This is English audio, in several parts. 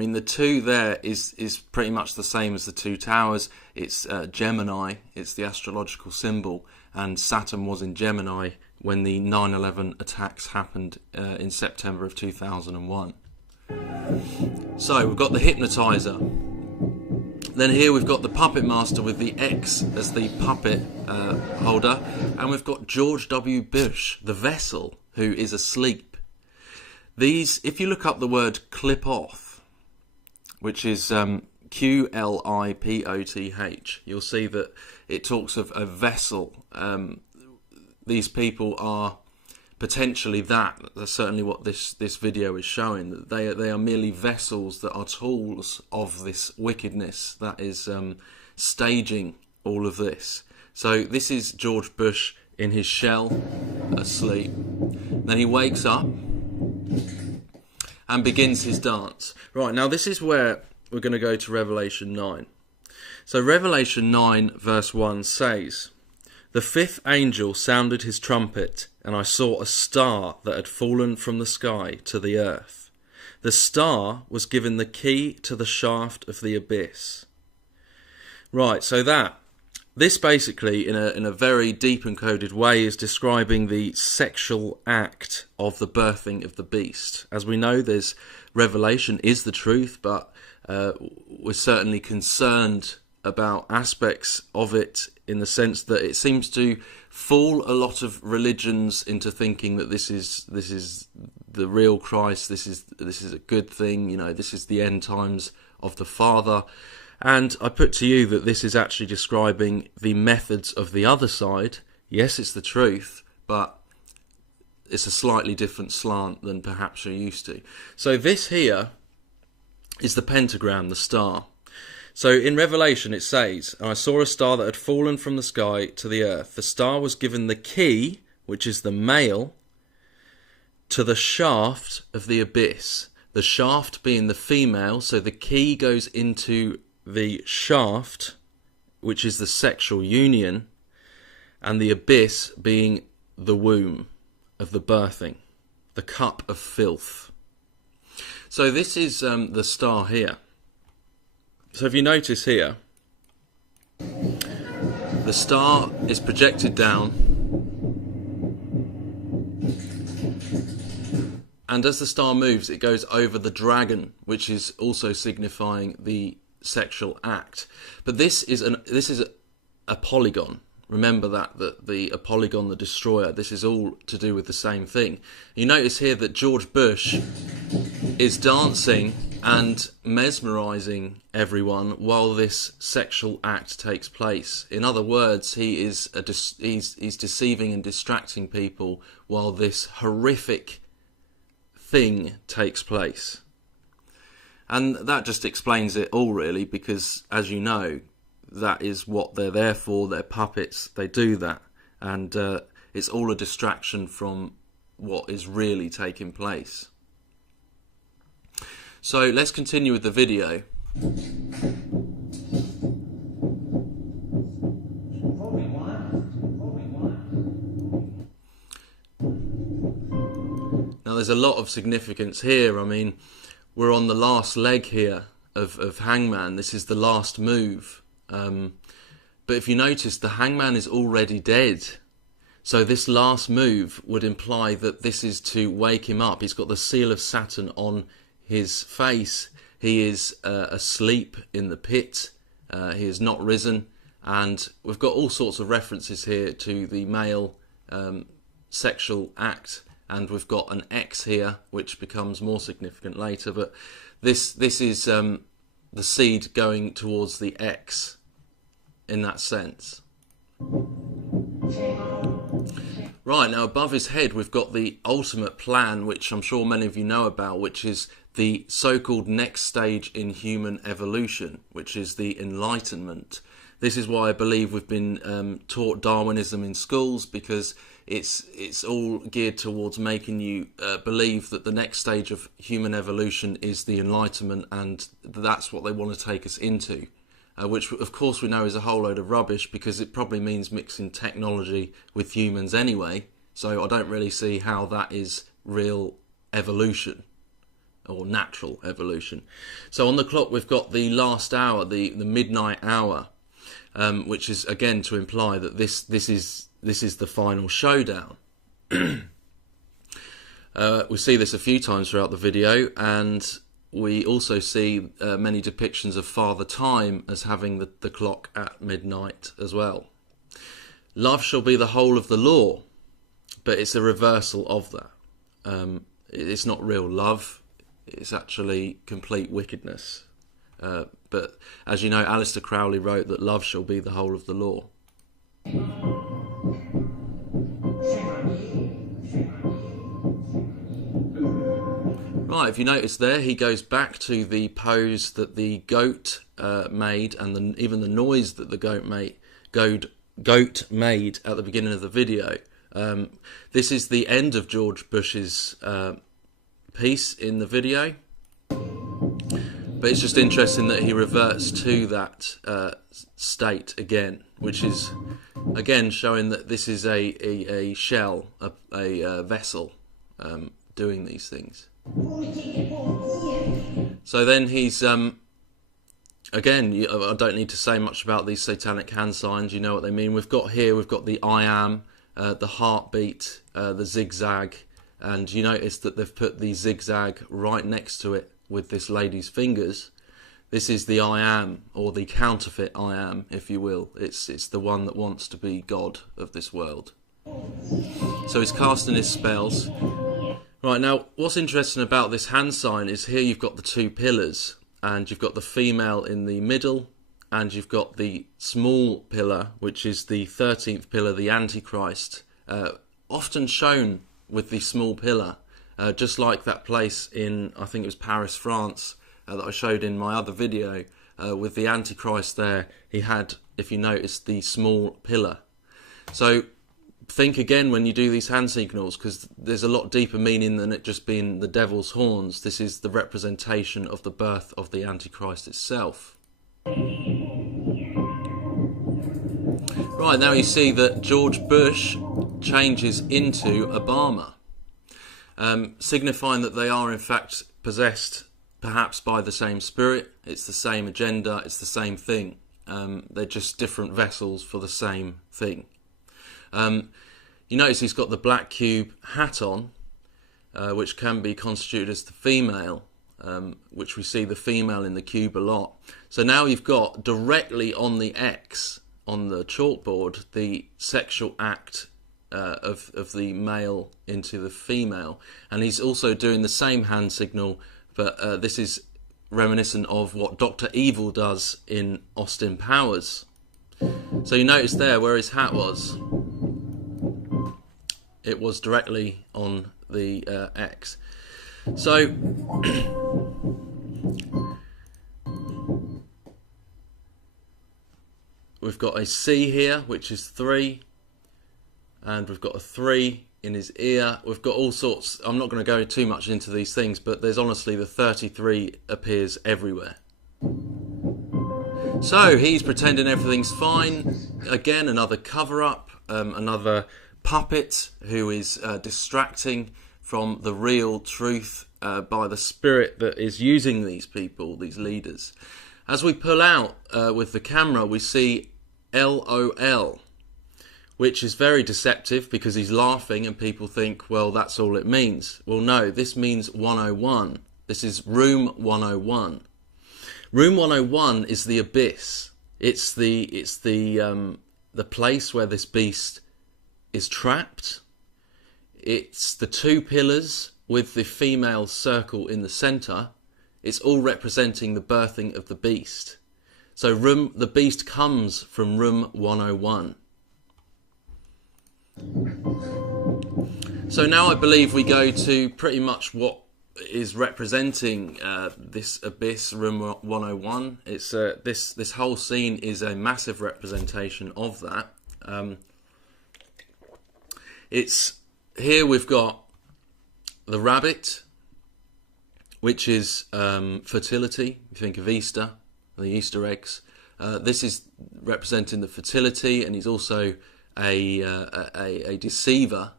mean, the 2 there is pretty much the same as the 2 towers. It's Gemini, it's the astrological symbol, and Saturn was in Gemini when the 9/11 attacks happened in September of 2001. So we've got the hypnotizer. Then here we've got the puppet master with the X as the puppet holder, and we've got George W. Bush, the vessel, who is asleep. These, if you look up the word clip off, which is QLIPOTH, you'll see that it talks of a vessel. These people are potentially that. That's certainly what this video is showing. That they are merely vessels that are tools of this wickedness that is staging all of this. So this is George Bush in his shell, asleep. Then he wakes up and begins his dance. Right, now this is where we're going to go to Revelation 9. So Revelation 9 verse 1 says, "The 5th angel sounded his trumpet, and I saw a star that had fallen from the sky to the earth. The star was given the key to the shaft of the abyss." Right, so this basically, in a very deep and coded way, is describing the sexual act of the birthing of the beast. As we know, Revelation is the truth, but we're certainly concerned about aspects of it in the sense that it seems to fool a lot of religions into thinking that this is the real Christ, this is a good thing, you know, this is the end times of the Father. And I put to you that this is actually describing the methods of the other side. Yes, it's the truth, but it's a slightly different slant than perhaps you're used to. So this here is the pentagram, the star. So in Revelation it says, "I saw a star that had fallen from the sky to the earth. The star was given the key," which is the male, "to the shaft of the abyss." The shaft being the female, so the key goes into the shaft, which is the sexual union, and the abyss being the womb of the birthing, the cup of filth. So this is the star here. So if you notice here, the star is projected down, and as the star moves, it goes over the dragon, which is also signifying the sexual act. But this is a polygon. Remember that the polygon, the destroyer, this is all to do with the same thing. You notice here that George Bush is dancing and mesmerizing everyone while this sexual act takes place. In other words, he's deceiving and distracting people while this horrific thing takes place. And that just explains it all, really, because, as you know, that is what they're there for. They're puppets. They do that. And it's all a distraction from what is really taking place. So let's continue with the video. Now there's a lot of significance here. I mean, we're on the last leg here of Hangman. This is the last move. But if you notice, the Hangman is already dead. So this last move would imply that this is to wake him up. He's got the seal of Saturn on his face. He is asleep in the pit. He has not risen. And we've got all sorts of references here to the male sexual act. And we've got an X here, which becomes more significant later. But this is the seed going towards the X in that sense. Right, now above his head we've got the ultimate plan, which I'm sure many of you know about, which is the so-called next stage in human evolution, which is the Enlightenment. This is why I believe we've been taught Darwinism in schools, because it's all geared towards making you believe that the next stage of human evolution is the Enlightenment, and that's what they want to take us into. Which of course we know is a whole load of rubbish, because it probably means mixing technology with humans anyway, so I don't really see how that is real evolution. or natural evolution. So on the clock we've got the last hour, the midnight hour, which is again to imply that this is the final showdown. We see this a few times throughout the video, and we also see many depictions of Father Time as having the clock at midnight as well. Love shall be the whole of the law, but it's a reversal of that. It's not real love, it's actually complete wickedness. But as you know, Aleister Crowley wrote that love shall be the whole of the law. Right, if you notice there, he goes back to the pose that the goat made, and even the noise that the goat made at the beginning of the video. This is the end of George Bush's piece in the video, but it's just interesting that he reverts to that state again, which is again showing that this is a shell, a vessel doing these things. So then he's again, I don't need to say much about these satanic hand signs, you know what they mean. We've got the I am, the heartbeat, the zigzag, and you notice that they've put the zigzag right next to it with this lady's fingers. This is the I am, or the counterfeit I am, if you will. It's the one that wants to be God of this world. So he's casting his spells. Right, now what's interesting about this hand sign is here you've got the two pillars, and you've got the female in the middle, and you've got the small pillar, which is the 13th pillar, the Antichrist, often shown with the small pillar, just like that place in, I think it was Paris, France, that I showed in my other video, with the Antichrist there. He had, if you notice, the small pillar. So think again when you do these hand signals, because there's a lot deeper meaning than it just being the devil's horns. This is the representation of the birth of the Antichrist itself. Right, now you see that George Bush changes into Obama, signifying that they are in fact possessed perhaps by the same spirit. It's the same agenda, it's the same thing. They're just different vessels for the same thing. You notice he's got the black cube hat on, which can be constituted as the female, which we see the female in the cube a lot. So now you've got directly on the X on the chalkboard the sexual act of the male into the female, and he's also doing the same hand signal, but this is reminiscent of what Dr. Evil does in Austin Powers. So you notice there where his hat was, it was directly on the X. So we've got a C here, which is 3, and we've got a 3 in his ear. We've got all sorts. I'm not going to go too much into these things, but there's honestly the 33 appears everywhere. So he's pretending everything's fine. Again, another cover-up, another puppet who is distracting from the real truth by the spirit that is using these people, these leaders. As we pull out with the camera, we see LOL, which is very deceptive because he's laughing and people think, well, that's all it means. Well, no, this means 101. This is room 101. Room 101 is the abyss. It's the place where this beast is trapped. It's the two pillars with the female circle in the centre. It's all representing the birthing of the beast. So the beast comes from room 101. So now I believe we go to pretty much what is representing this abyss, room 101. It's this whole scene is a massive representation of that. It's here we've got the rabbit, which is fertility. You think of Easter, the Easter eggs. This is representing the fertility, and he's also a deceiver.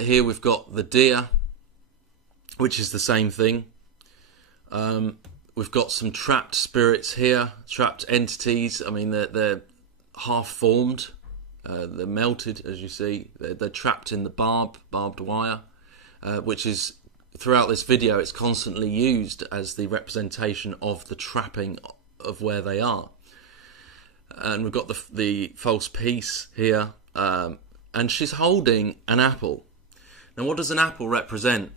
Here we've got the deer, which is the same thing. We've got some trapped spirits here, trapped entities. I mean, they're half formed. They're melted, as you see. They're trapped in the barbed wire, which is, throughout this video, it's constantly used as the representation of the trapping of where they are. And we've got the false peace here, and she's holding an apple. Now, what does an apple represent?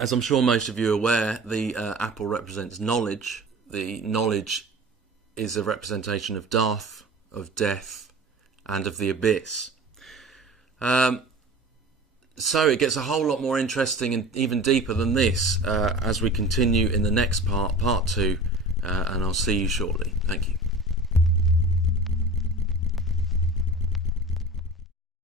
As I'm sure most of you are aware, the apple represents knowledge. The knowledge is a representation of Darth, of death, and of the abyss. So it gets a whole lot more interesting and even deeper than this as we continue in the next part 2, and I'll see you shortly. Thank you.